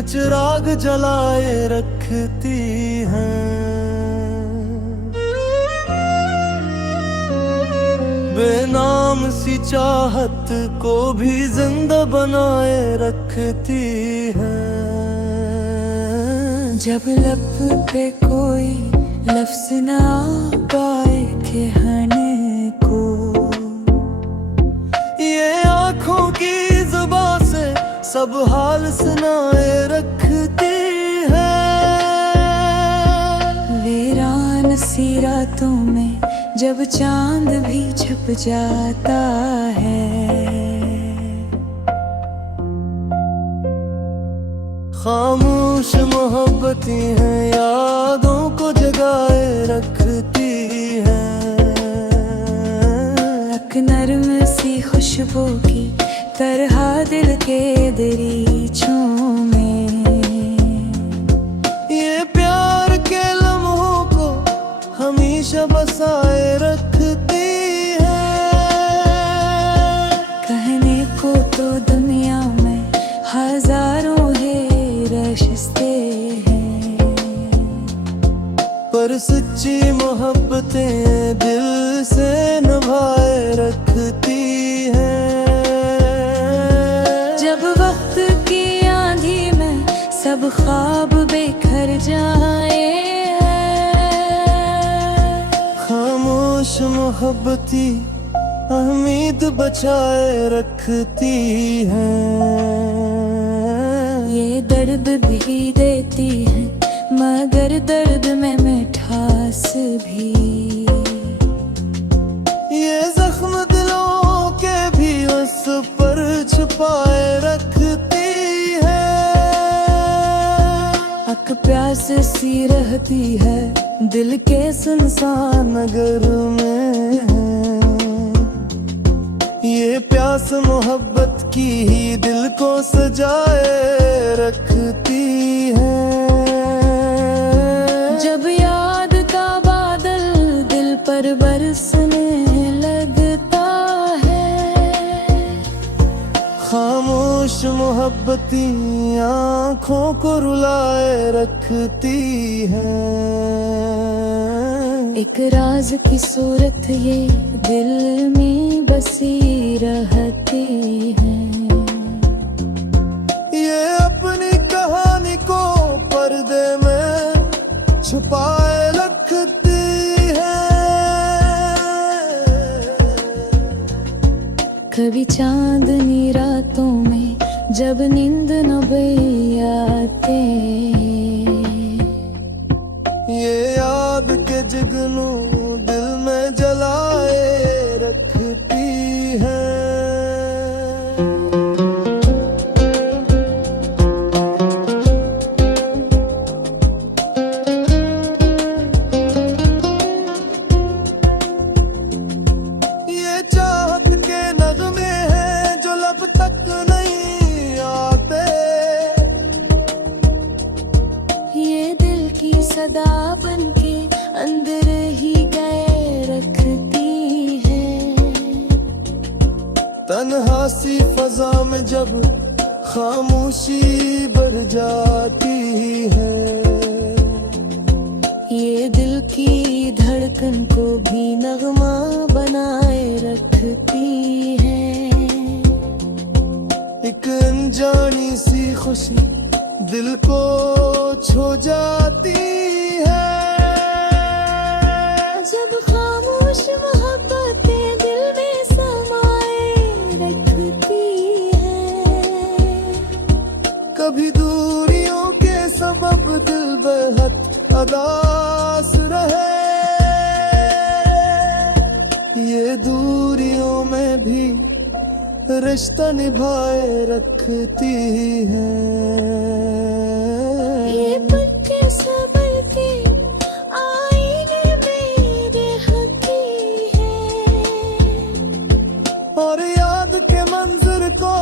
में चिराग जलाए रखती हैं। बेनाम सी चाहत को भी जिंदा बनाए रखती हैं। जब लब पे कोई लफ्ज ना आ पाए कहने को, ये आँखों की जुबान से सब हाल सुनाए रखती है। वीरान सी रातों में जब चांद भी छप जाता है, खामोश मोहब्बती हैं यादों को जगाए रखती हैं। एक नर्म सी खुशबू की तरह दिल के दरीचों में, ये प्यार के लम्हों को हमेशा बसाए रखती हैं। कहने को तो दुनिया में हजारों रिश्ते हैं, पर सच्ची मोहब्बतें दिल से निभाए रखती हैं। जब वक्त की आंधी में सब ख्वाब बिखर जाए, खामोश मोहब्बती उम्मीद बचाए रखती हैं। ये दर्द भी देती है मगर दर्द में मिठास भी, ये जख्म दिलों के भी उस पर छुपाए रखती है। अक प्यास सी रहती है दिल के सुनसान नगर में, ये प्यास मोहब्बत की ही दिल को सजाए रखती है। जब याद का बादल दिल पर बरसने लगता है, खामोश मोहब्बती आँखों को रुलाए रखती है। एक राज की सूरत ये दिल में बसी रहती है, ये अपनी कहानी को पर्दे में छुपाए रखती है। कभी चांदनी रातों में जब नींद न आते, ये याद के जुगनू दिल में जलाए रखती है। ये चाहत के नगमे हैं जो लब तक नहीं आते, ये दिल की सदा बन के अंदर ही गए रखती है। तन्हा सी फजा में जब खामोशी भर जाती है, ये दिल की धड़कन को भी नगमा बनाए रखती है। एक अनजानी सी खुशी दिल को छू जाती है। जब खामोश मोहब्बतें दिल में समाए रखती है, कभी दूरियों के सबब दिल बेहद उदास रहे, ये दूरियों में भी रिश्ता निभाए रखती है। ये पक्के सबर के आईने में रहती है, और याद के मंजर को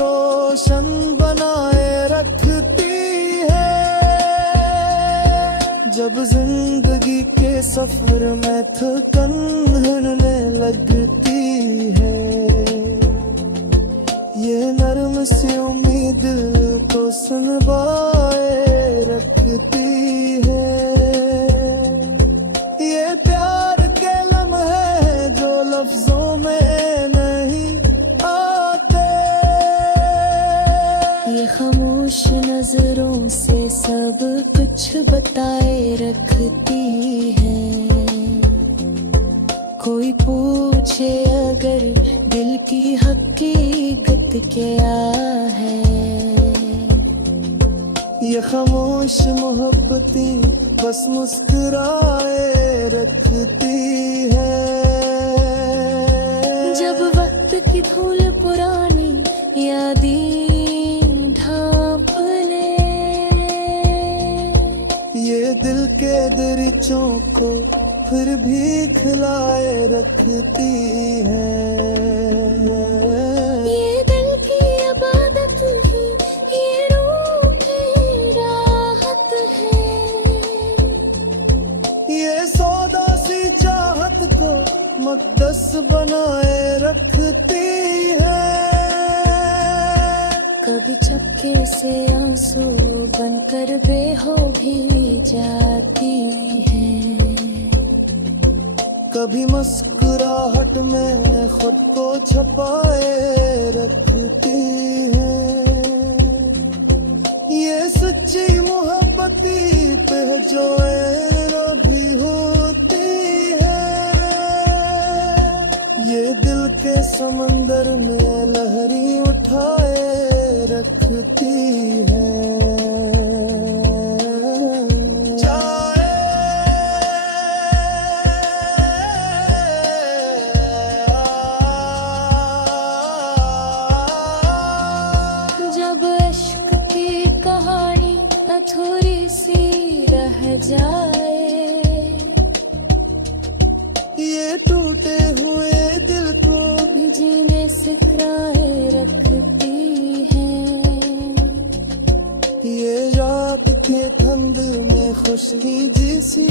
रोशन बनाए रखती है। जब जिंदगी के सफर में थकन होने लगती है, ये नर्म सी उम्मीद दिल को सुनवाए रखती है। ये प्यार के लम्हे हैं जो लफ्जों में नहीं आते। ये खामोश नजरों से सब कुछ बताए रखती है। कोई पूछे अगर दिल की हकीकत क्या है। ये खामोश मोहब्बतें बस मुस्कुराए रखती है। जब वक्त की धूल पुरानी यादें ढांप ले, ये दिल के दरीचों को फिर भी खिलाए रखती है। ये दिल की इबादत ही ये रूह की राहत है। ये सौदा सी चाहत को मुक़द्दस बनाए रखती है। कभी चक्के से आंसू बनकर बेहो भी जाती है। कभी मुस्कुराहट में खुद को छुपाए रखती है। ये सच्ची मोहब्बती पे जो ऐरो भी होती है। ये दिल के समंदर में लहरी उठाए रखती है। जब इश्क की कहानी अधूरी सी रह जाए, ये टूटे हुए दिल को भी जीने सिखाए रखती है। ये रात के ठंड में खुशी जिसी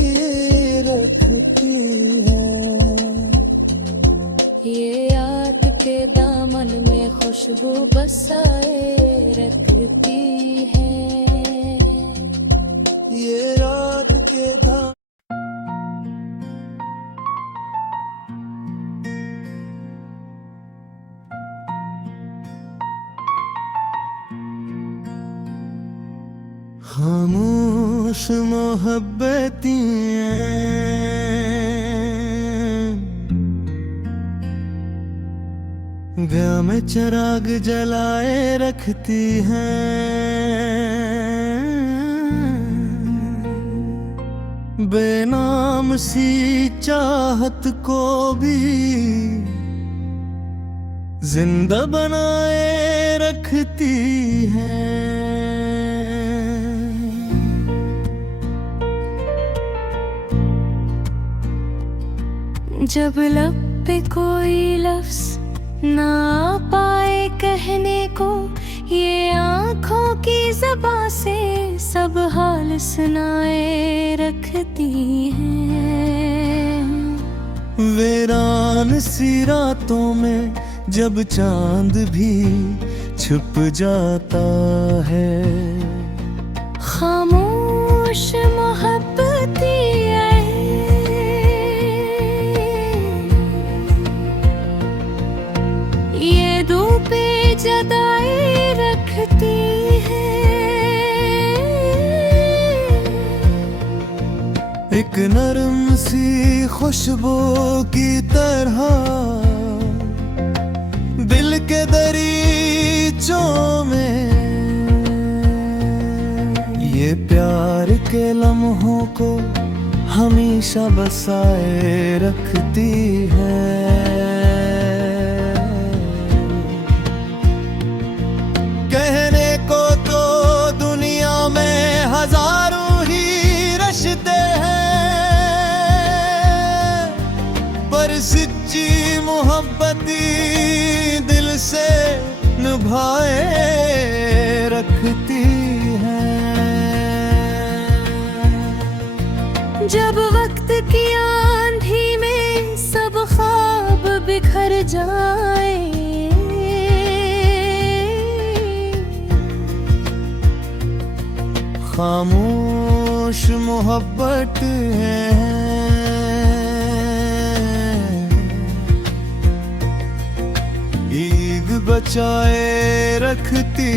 रखती है। ये याद के दामन में खुशबू बसाए रखती है। ये रात के दामन खामोश मोहब्बतें गया में चिराग जलाए रखती हैं। बेनाम सी चाहत को भी जिंदा बनाए रखती हैं। जब लब पे कोई लफ्ज ना आ पाए कहने को, ये आँखों की ज़बां से सब हाल सुनाए रखती हैं। वीरान सी रातों में जब चांद भी छुप जाता है। खामोश मोहब्बती ये धूपें जगाए रखती है। एक नरम सी खुशबू की तरह दिल के दरीचों में ये प्यार के लम्हों को हमेशा बसाए रखती है। कहने को तो दुनिया में हजारों ही रिश्ते हैं, पर सच्ची मोहब्बती दिल से निभाए रखती है। जब वक्त की आंधी में सब ख्वाब बिखर जाए, खामोश मोहब्बत है, ईद बचाए रखती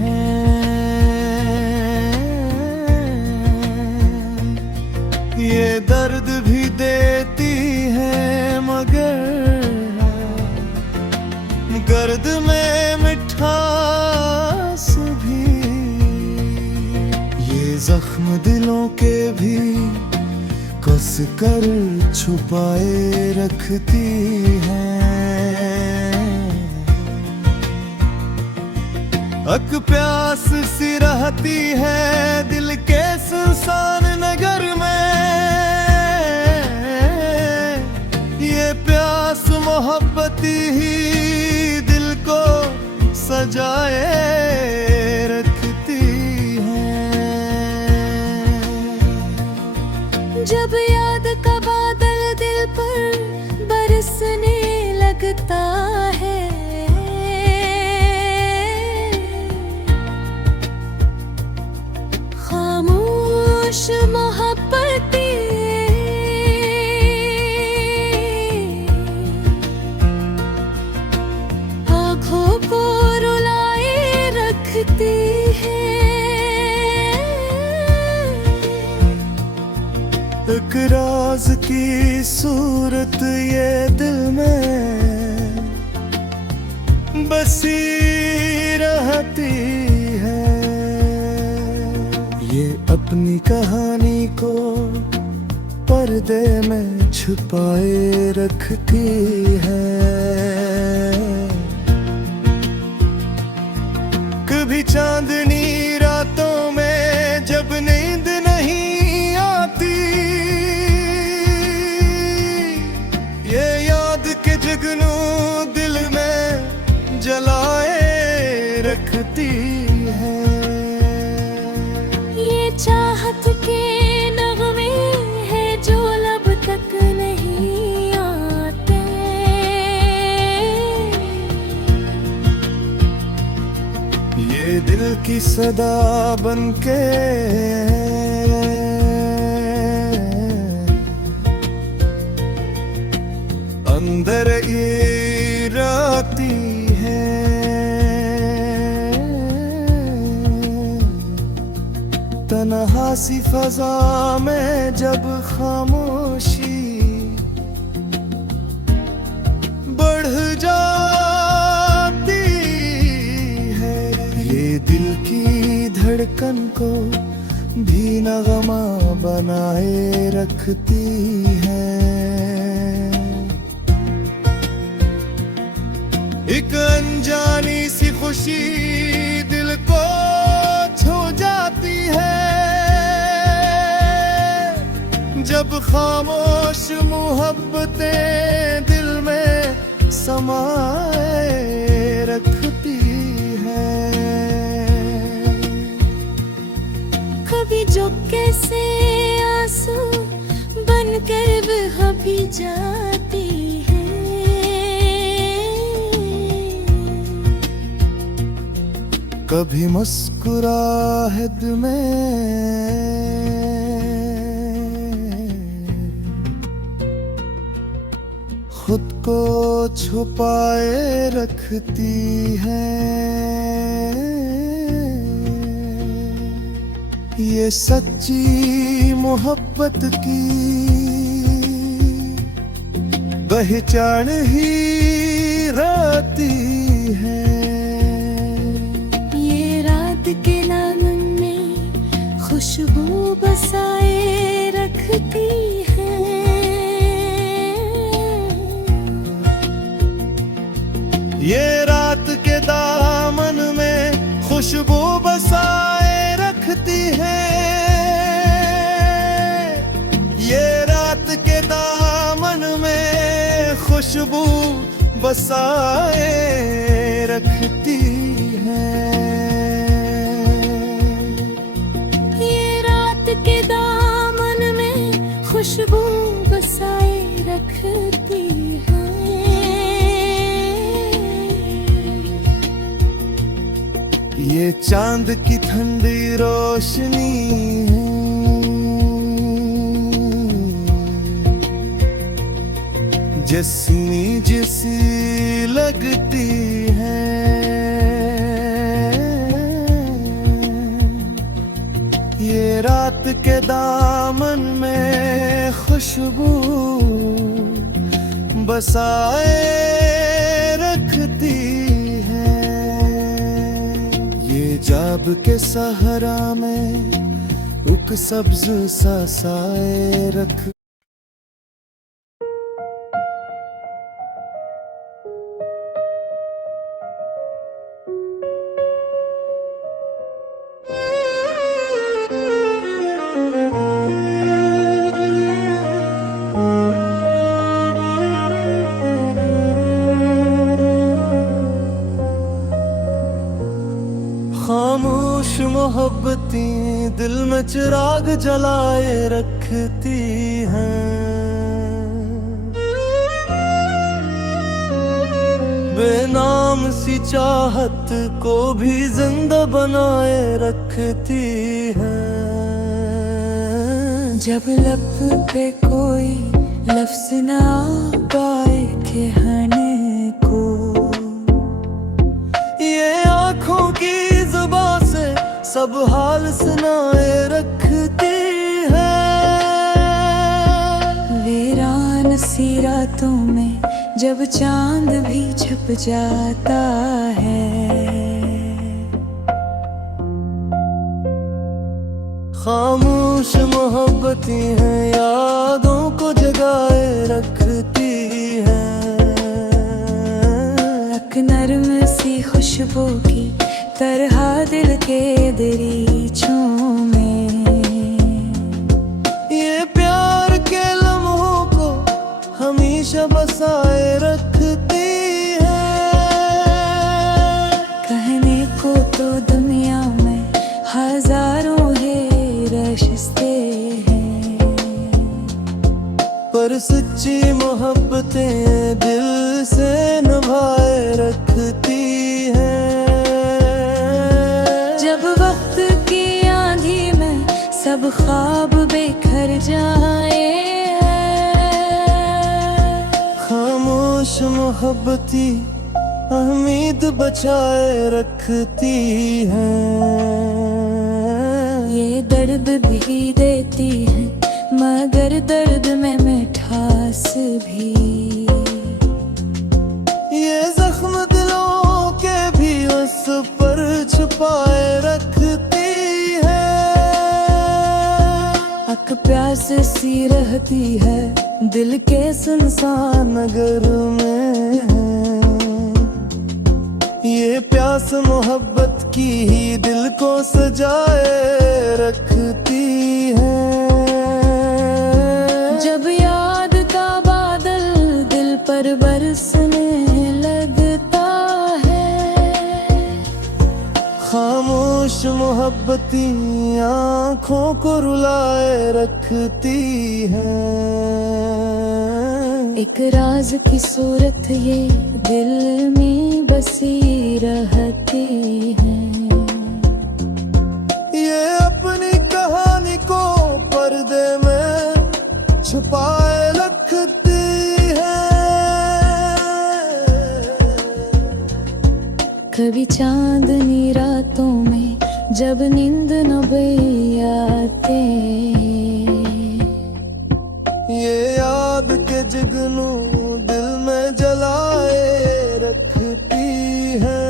है। ये दर्द भी देती है मगर गर्द में मिठास भी, ये जख्म दिलों के भी कस कर छुपाए रखती है। अक प्यास सी रहती है दिल के सुनसान नगर में, ये प्यास मोहब्बती ही दिल को सजाए रखती है। जब याद का बादल दिल पर बरसने लगता है, खामोश मोहब्बती आँखों को रुलाए रखती है। एक राज की सूरत ये दिल में बसी रहती है, ये अपनी कहानी को पर्दे में छुपाए रखती है। कभी चांदनी रातों में जब नींद नहीं आती, ये याद के जगनू दिल में जलाए रखती है। ये चाहत के नगमे हैं जो लब तक नहीं आते, ये दिल की सदा बनके अंदर इराती है। तन्हा सी फजा में जब खामोशी बढ़ जाती है, ये दिल की धड़कन को भी नगमा बनाए रखती है। एक अनजानी सी खुशी दिल को छू जाती है, जब खामोश मोहब्बतें दिल में समाए रखती है। कभी जो कैसे आंसू बनकर बह भी जाती है, कभी मुस्कुराहट में खुद को छुपाए रखती है। ये सच्ची मोहब्बत की पहचान ही रहती है। ये रात के दामन में खुशबू बसाए रखती है। ये रात के दामन में खुशबू बसाए रखती है। ये रात के दामन में खुशबू बसाए रखती है। ये रात के दामन में खुशबू बसाए रखती है। ये ये चांद की ठंडी रोशनी है, जिस्मी जिसी लगती है। ये रात के दामन में खुशबू बसाए रखती है। ये जाब के सहरा में उक सब्ज सा साए रख। खामोश मोहब्बतें दिल में चिराग जलाए रखती हैं, बेनाम सी चाहत को भी जिंदा बनाए रखती हैं। जब लब पे कोई लफ्ज ना पाए कहने को, ये आँखों की जुबान से सब हाल सुनाए रखती है। वीरान सी रातों में जब चांद भी छप जाता है, खामोश मोहब्बतें हैं यादों को जगाए रखती हैं। एक नर्म सी खुशबू की तरह दिल के दरीचों में, ये प्यार के लम्हों को हमेशा बसाए रखती है। कहने को तो दुनिया में हजारों रशते हैं, पर सच्ची मोहब्बतें दिल से निभाए रखती हैं। जब वक्त की आंधी में सब ख्वाब बिखर जाए, खामोश मोहब्बती उम्मीद बचाए रखती हैं। ये दर्द भी देती है मगर दर्द में मिठास भी, ये जख्म दिलों के भी उस पर छुपाए रखती है। अक प्यास सी रहती है दिल के सुनसान नगर में है। ये प्यास मोहब्बत की ही दिल को सजाए रखती है। जब याद का बादल दिल पर बरसने लगता है, खामोश मोहब्बती आँखों को रुलाए रखती है। एक राज की सूरत ये दिल में बसी रहती है। ये अपनी कहानी को पर्दे में छुपाए रखती है। कभी चांदनी रातों में जब नींद न आते, ये याद के जिगनू दिल में जलाए रखती है।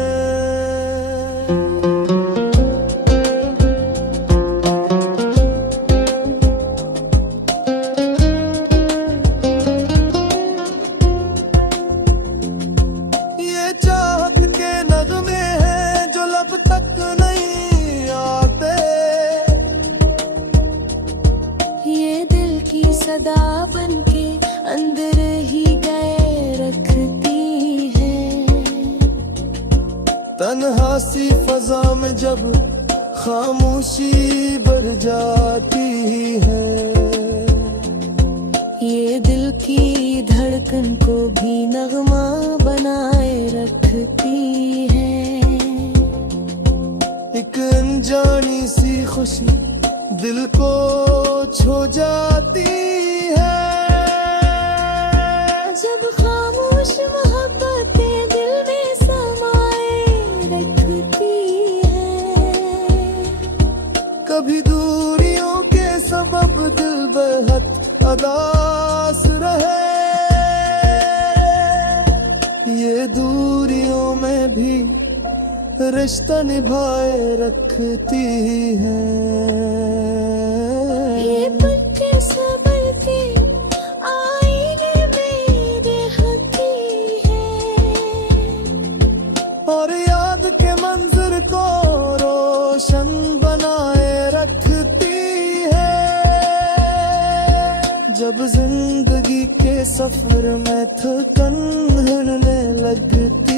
ये चाहत के नगमे हैं जो लब तक नहीं आते, ये दिल की सदा बन के अंदर ही गए रखती है। तन्हा सी फजा में जब खामोशी भर जाती है, ये दिल की धड़कन को भी नगमा बनाए रखती है। एक अनजानी सी खुशी दिल को छू जाती है। जब खामोश मोहब्बतें दिल में समाए रखती है। कभी दूरियों के सबब दिल बेहद अदास रहे, ये दूरियों में भी रिश्ता निभाए रखती है। ये पत्ते सबर के आईने मेरे हकी है। और याद के मंजर को रोशन बनाए रखती है। जब जिंदगी के सफर में थकन हिलने लगती